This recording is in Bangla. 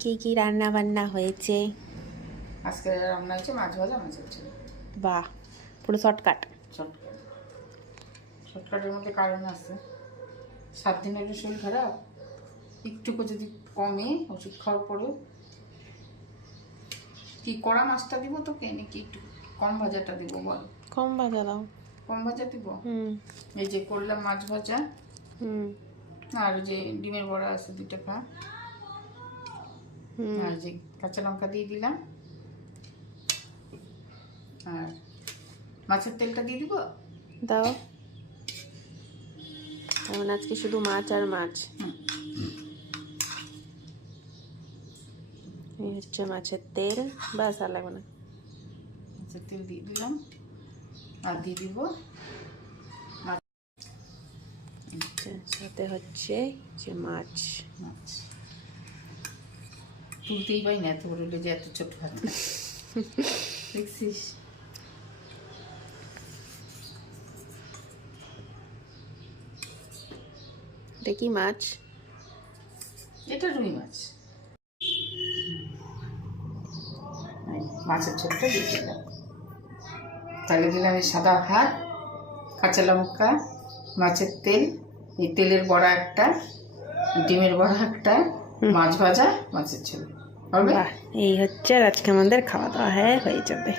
কি কি রান্না বান্না হয়েছে? আজকে রান্না হয়েছে মাছ ভাজা, মাছের ঝোল। বাহ, পুরো শর্টকাট। শর্টকাট। শর্টকাটের মধ্যে কারণ আছে। 7 দিন হলো শরীর খারাপ, একটুকু যদি কমে ওষুধ খাওয়ার পরেও কি কড়া মাছটা দিব তোকে নাকি একটু কম ভাজাটা দিব বল? কম ভাজা দাও। কম ভাজা দিব। হুম এই যে করলাম মাছ ভাজা, হুম আর ওই যে ডিমের বড়া আছে 2টা খা, হুম। আর যে কাঁচা লঙ্কা দিয়ে দিলাম, আর মাছের তেলটা দিয়ে দিব। দাও। এখন আজকে শুধু মাছ আর মাছ। এই হচ্ছে মাছের তেল, বাস আর লাগবে না। মাছের তেল দিয়ে দিলাম, আর দিয়ে দিব মাছ। সাথে হচ্ছে যে মাছ। মাছ তুলতেই পাই না, এত বড় হলে যে এত ছোট হাত দেখছিস। দেখি মাছ। এটা রুই মাছ। মাছের ঝোলটা দিয়ে দিলাম, তাহলে দিলাম এই সাদা ভাত, কাঁচা লঙ্কা, মাছের তেল, এই তেলের বড়া একটা, ডিমের বড়া একটা, মাছ ভাজা, মাছের ঝোল হবে। বাহ, এই হচ্ছে আর আজকে আমাদের খাওয়া দাওয়া। হ্যাঁ, হয়ে যাবে।